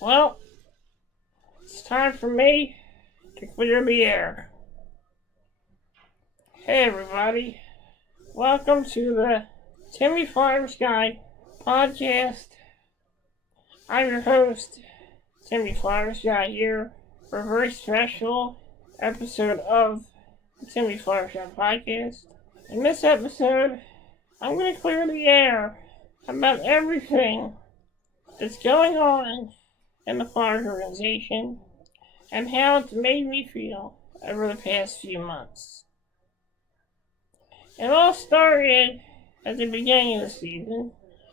Well, it's time for me to clear the air. Hey everybody, welcome to the Timmy Flyersguy podcast. I'm your host, Timmy Flyersguy here for a very special episode of the Timmy Flyersguy podcast. In this episode, I'm going to clear the air about everything that's going on in the Flyers organization and how it's made me feel over the past few months. It all started at the beginning of the season.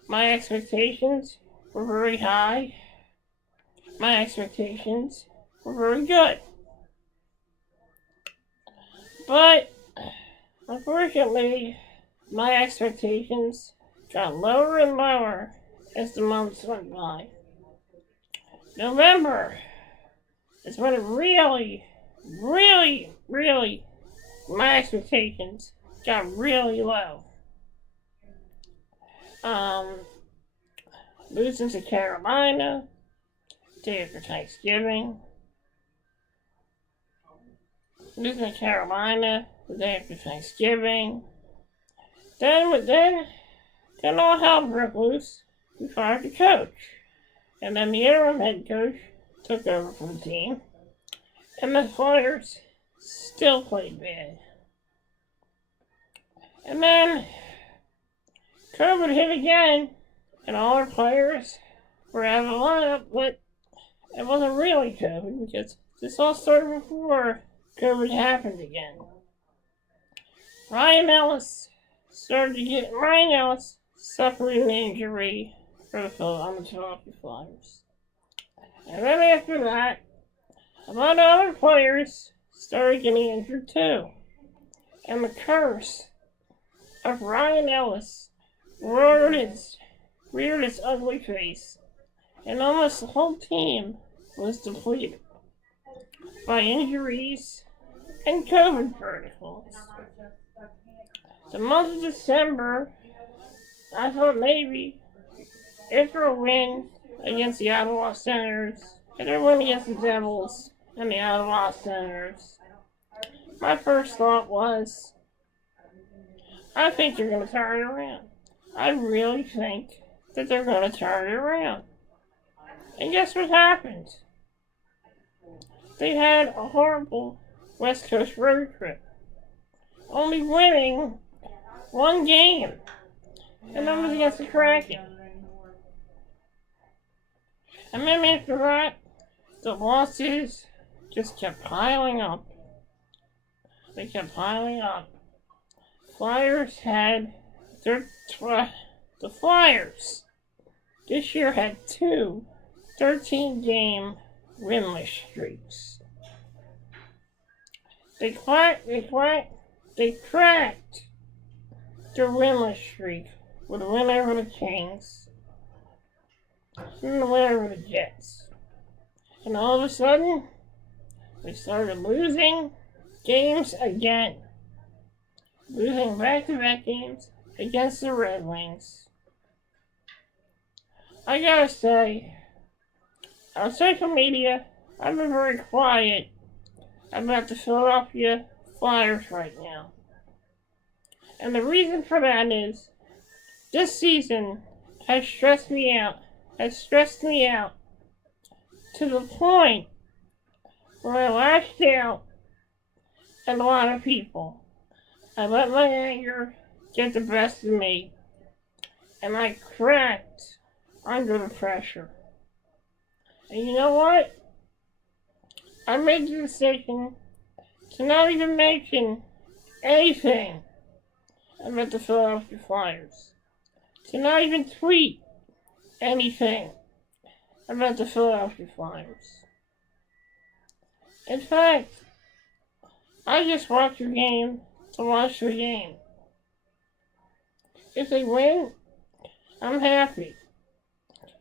My expectations were very high. My expectations were very good. But, unfortunately, my expectations got lower and lower as the months went by. November is when it really, my expectations got really low. Losing to Carolina, day after Thanksgiving. Losing to Carolina, the day after Thanksgiving. Then all hell broke loose. We fired the coach. And then the interim head coach took over from the team. And the Flyers still played bad. And then COVID hit again, and all our players were out of the lineup, but it wasn't really COVID because this all started before COVID happened again. Ryan Ellis suffered an injury on the Philadelphia Flyers. And then after that, a lot of other players started getting injured too. And the curse of Ryan Ellis reared its ugly face, and almost the whole team was depleted by injuries and COVID protocols. The month of December, I thought maybe after a win against the Ottawa Senators, and a win against the Devils and the Ottawa Senators, my first thought was, I think they're going to turn it around. I really think that they're going to turn it around. And guess what happened? They had a horrible West Coast road trip, only winning one game, and that was against the Kraken. And then after that, the losses just kept piling up. They kept piling up. Flyers had the Flyers this year had two 13-game winless streaks. They cracked their winless streak with a win over the Kings and a win over the Jets. And all of a sudden, they started losing games again. Losing back-to-back games against the Red Wings. I gotta say, on social media, I've been very quiet about the Philadelphia Flyers right now. And the reason for that is, this season has stressed me out to the point where I lashed out at a lot of people. I let my anger get the best of me, and I cracked under the pressure. And you know what? I made the decision to not even mention anything about the Philadelphia Flyers. To not even tweet anything about the Philadelphia Flyers. In fact, I just watch the game to watch the game. If they win, I'm happy.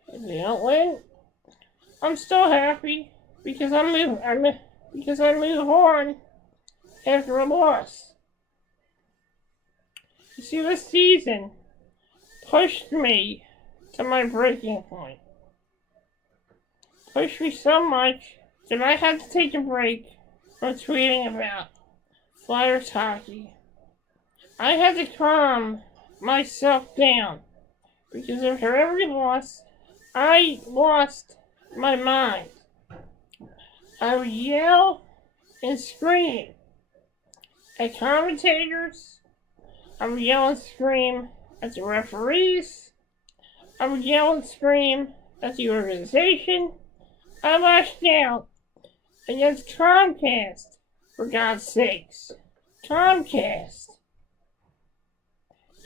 If they don't win, I'm still happy because I move on after a loss. You see, this season pushed me to my breaking point. pushed me so much that I had to take a break from tweeting about Flyers hockey. I had to calm myself down because after every loss, I lost my mind. I would yell and scream at commentators. I would yell and scream at the referees. I would yell and scream at the organization. I lashed out against Comcast, for God's sakes. Comcast.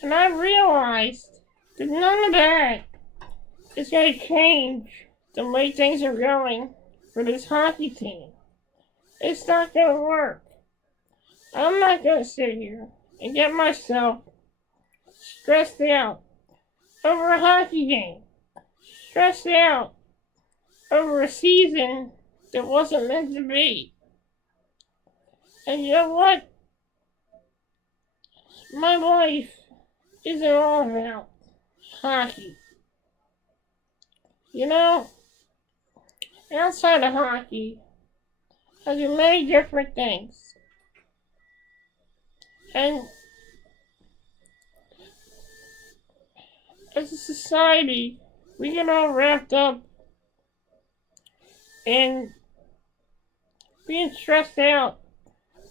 And I realized that none of that is going to change the way things are going for this hockey team. It's not going to work. I'm not going to sit here and get myself stressed out over a hockey game. Stressed out over a season that wasn't meant to be. And you know what? My life isn't all about hockey. You know, outside of hockey, I do many different things. And as a society, we get all wrapped up in being stressed out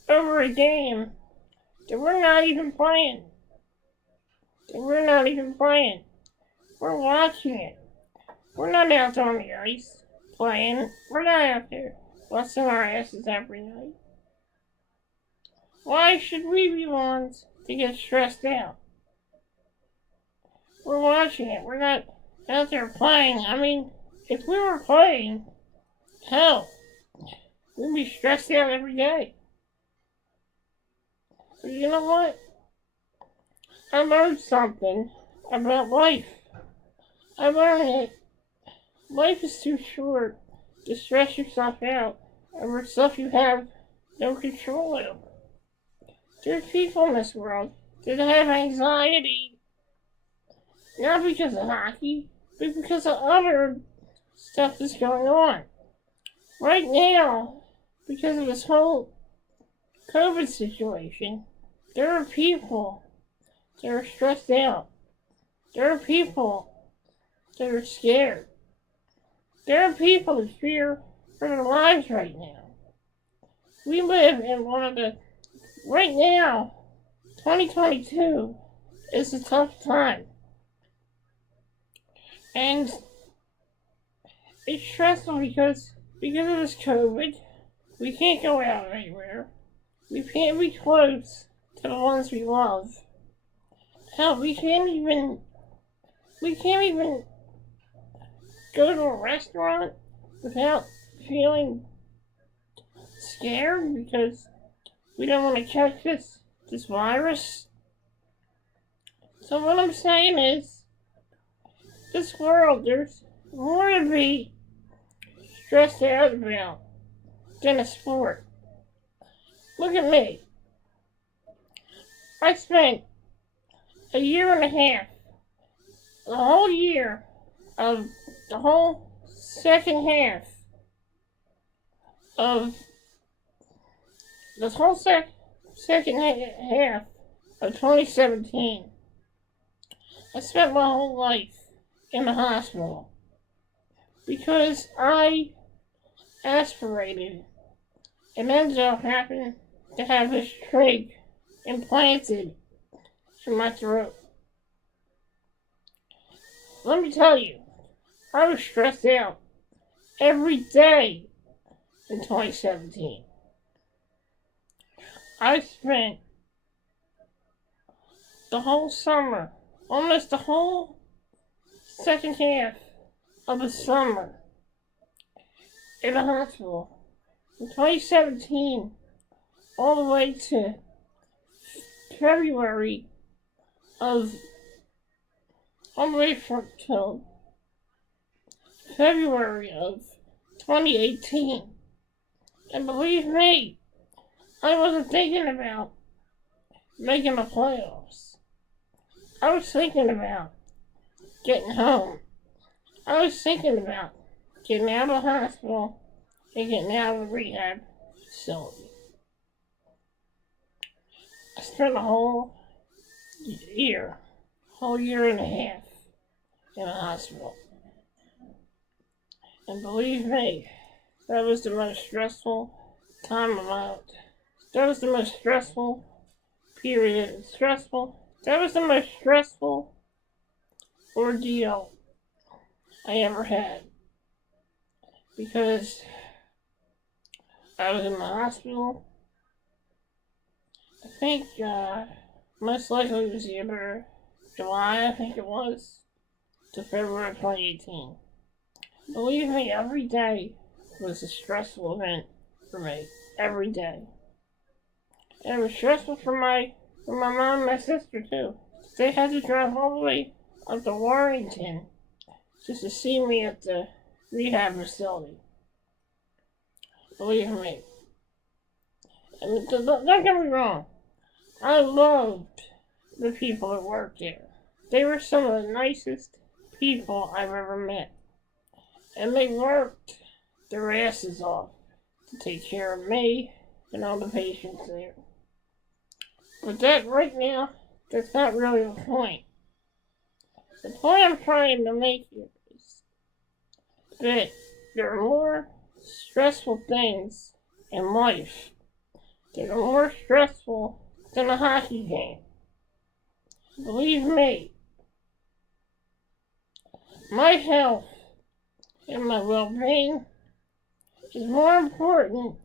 over a game that we're not even playing. We're watching it. We're not out on the ice playing. We're not out there busting our asses every night. Why should we be the ones to get stressed out? We're watching it. We're not out there playing. I mean, if we were playing, hell, we'd be stressed out every day. But you know what? I learned something about life. I learned that life is too short to stress yourself out over stuff you have no control over. There's people in this world that have anxiety, not because of hockey, but because of other stuff that's going on. Right now, because of this whole COVID situation, there are people that are stressed out. There are people that are scared. There are people that fear for their lives right now. We live in right now, 2022 is a tough time. And it's stressful because of this COVID, we can't go out anywhere. We can't be close to the ones we love. Hell, we can't even go to a restaurant without feeling scared because we don't want to catch this virus. So what I'm saying is, this world, there's more to be stressed out about than a sport. Look at me. I spent a year and a half, the whole year of the whole second half of this whole second half of 2017. I spent my whole life in the hospital because I aspirated and ended up having to have this trig implanted in my throat. Let me tell you, I was stressed out every day in 2017. I spent the whole summer, almost the whole second half of the summer in the hospital. From 2017 all the way to February of till February of 2018. And believe me, I wasn't thinking about making the playoffs. I was thinking about getting home. I was thinking about getting out of the hospital and getting out of the rehab facility. I spent a whole year and a half in a hospital. And believe me, that was the most stressful time of my life. That was the most stressful period. That was the most stressful ordeal I ever had. Because I was in the hospital. I think most likely it was either July, I think it was, to February 2018. Believe me, every day was a stressful event for me. Every day. And it was stressful for my mom and my sister too. They had to drive all the way up to Warrington just to see me at the rehab facility. Believe me. And don't get me wrong. I loved the people that worked there. They were some of the nicest people I've ever met. And they worked their asses off to take care of me and all the patients there. But that right now, that's not really the point. The point I'm trying to make here is that there are more stressful things in life that are more stressful than a hockey game. Believe me, my health and my well-being is more important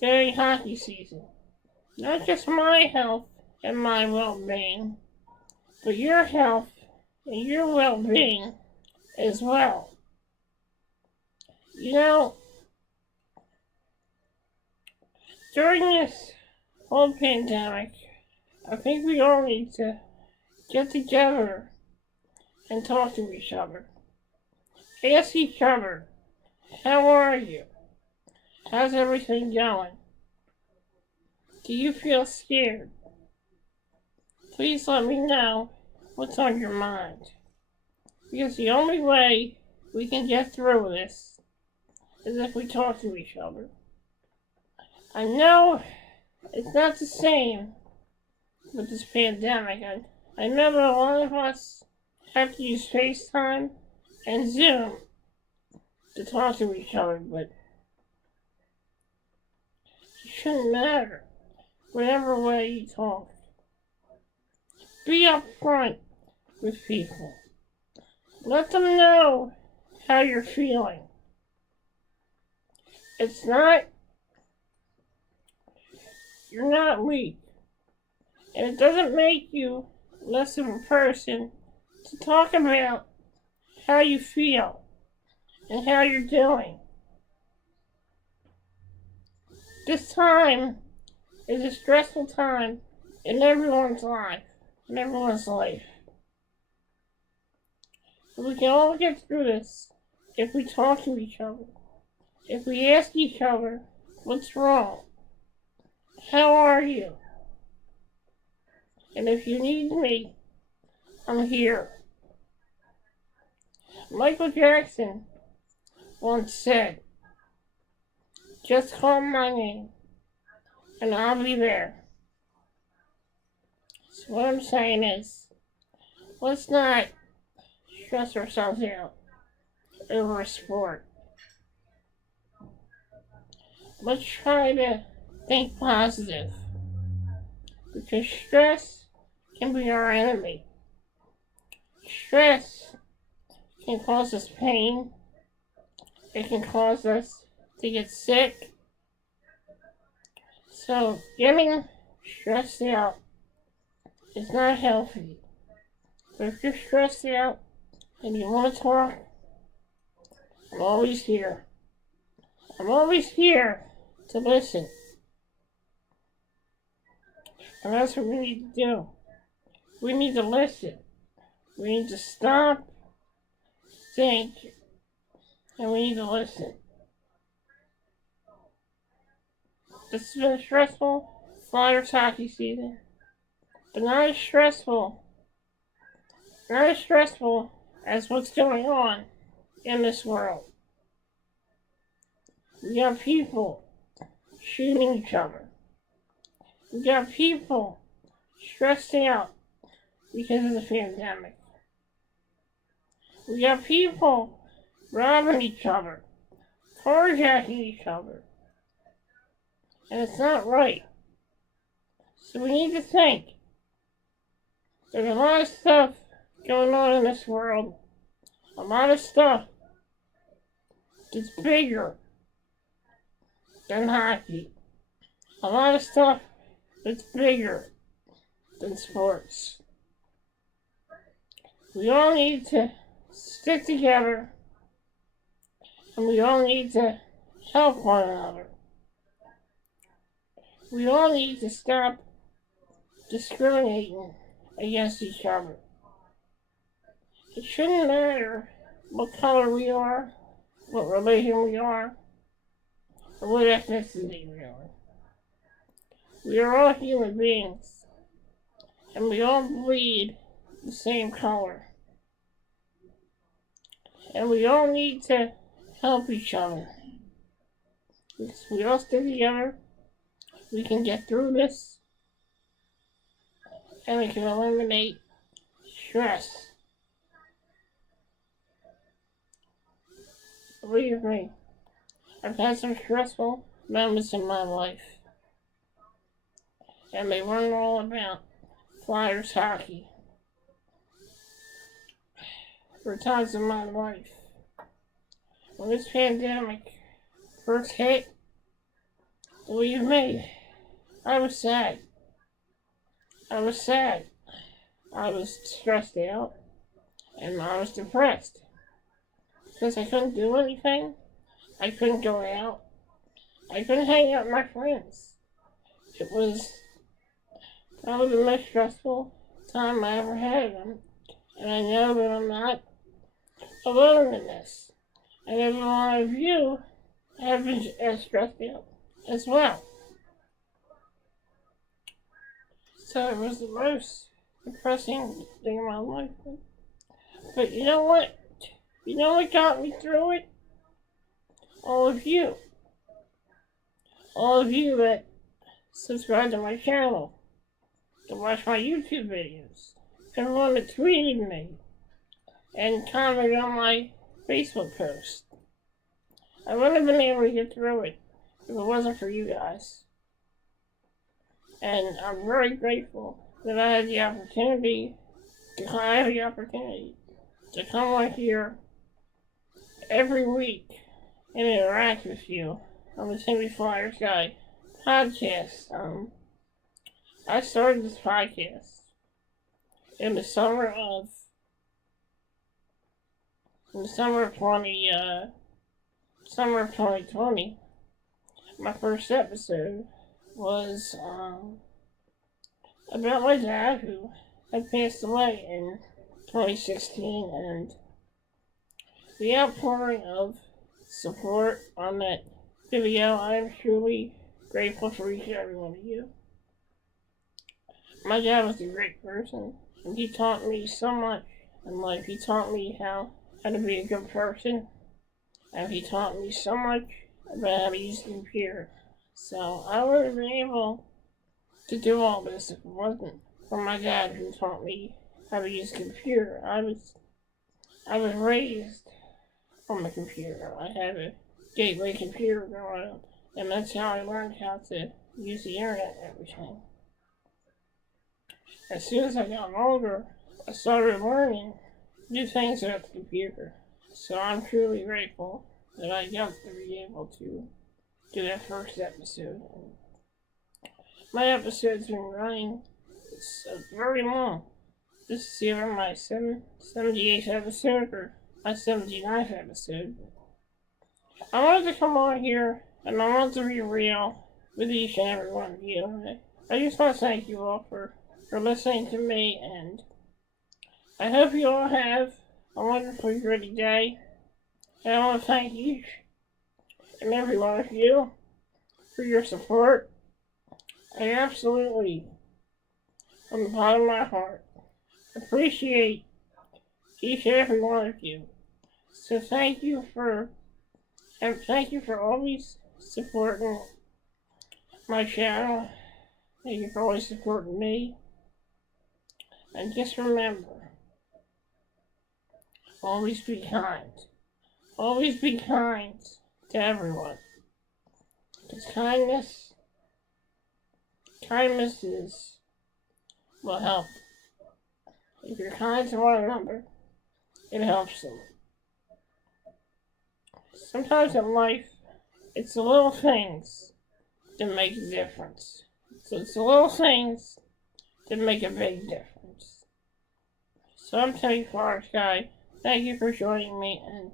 than any hockey season. Not just my health and my well-being, but your health and your well-being as well. You know, during this whole pandemic, I think we all need to get together and talk to each other. Ask each other, how are you? How's everything going? Do you feel scared? Please let me know what's on your mind. Because the only way we can get through this is if we talk to each other. I know it's not the same with this pandemic. I know that a lot of us have to use FaceTime and Zoom to talk to each other, but it shouldn't matter whatever way you talk. Be upfront with people. Let them know how you're feeling. You're not weak. And it doesn't make you less of a person to talk about how you feel and how you're doing. This time is a stressful time in everyone's life. But we can all get through this if we talk to each other. If we ask each other, what's wrong? How are you? And if you need me, I'm here. Michael Jackson once said, just call my name and I'll be there. So what I'm saying is, let's not stress ourselves out over a sport. Let's try to think positive, because stress can be our enemy. Stress can cause us pain. It can cause us to get sick. So getting stressed out is not healthy. But if you're stressed out and you want to talk, I'm always here. I'm always here to listen. And that's what we need to do. We need to listen. We need to stop, think, and we need to listen. This has been a stressful Flyers hockey season, but not as stressful as what's going on in this world. We got people shooting each other. We got people stressed out because of the pandemic. We got people robbing each other, carjacking each other. And it's not right. So we need to think. There's a lot of stuff going on in this world. A lot of stuff that's bigger than hockey. A lot of stuff that's bigger than sports. We all need to stick together, and we all need to help one another. We all need to stop discriminating against each other. It shouldn't matter what color we are, what religion we are, or what ethnicity we are. We are all human beings, and we all bleed the same color. And we all need to help each other. If we all stick together, we can get through this, and we can eliminate stress. Believe me, I've had some stressful moments in my life, and they weren't all about Flyers hockey. There were times in my life when this pandemic first hit, believe me, I was sad. I was sad. I was stressed out, and I was depressed. Because I couldn't do anything. I couldn't go out. I couldn't hang out with my friends. It was probably the most stressful time I ever had. And I know that I'm not alone in this. And every one of you have been as stressed out as well. So it was the most depressing thing in my life. But you know what? You know what got me through it? All of you. All of you that subscribe to my channel, to watch my YouTube videos, everyone that tweeted me, and commented on my Facebook post. I wouldn't have been able to get through it if it wasn't for you guys. And I'm very grateful that I had the opportunity to come on here every week and interact with you on the Timmy Flyersguy podcast. I started this podcast in the summer of 2020. My first episode was about my dad, who had passed away in 2016, and the outpouring of support on that video. I am truly grateful for each and every one of you. My dad was a great person, and he taught me so much in life. He taught me how to be a good person, and he taught me so much about how to use a computer. So I wouldn't have been able to do all this if it wasn't for my dad, who taught me how to use a computer. I was raised on the computer. I had a gateway computer growing up, and that's how I learned how to use the internet and everything. As soon as I got older, I started learning new things about the computer. So I'm truly grateful that I got to be able to do that first episode. My episode's been running very long. This is either my 78th episode or my 79th episode. I wanted to come on here and I want to be real with each and every one of you. I just want to thank you all for listening to me, and I hope you all have a wonderful, great day. And I want to thank each and every one of you for your support. I absolutely, from the bottom of my heart, appreciate each and every one of you. So thank you for And thank you for always supporting my channel. Thank you for always supporting me. And just remember, always be kind. Always be kind to everyone. Because kindness will help. If you're kind to one another, it helps them. Sometimes in life, it's the little things that make a difference. So it's the little things that make a big difference. So I'm Timmy Flyersguy. Thank you for joining me, and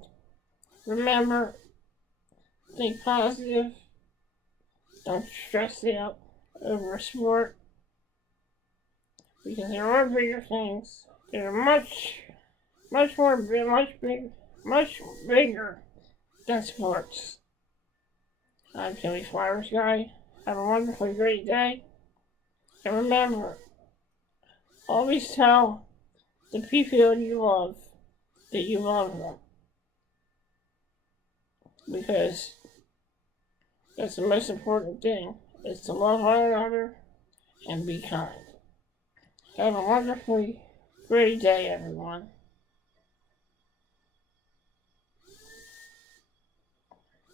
remember, think positive. Don't stress out over a sport, because there are bigger things that are much bigger than sports. I'm Timmy Flyersguy. Have a wonderfully great day. And remember, always tell the people you love that you love them. Because that's the most important thing, is to love one another and be kind. Have a wonderfully great day, everyone.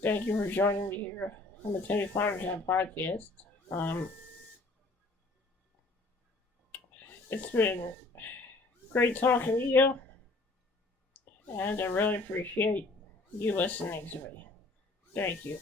Thank you for joining me here on the Timmy Flyersguy podcast. It's been great talking to you, and I really appreciate you listening to me. Thank you.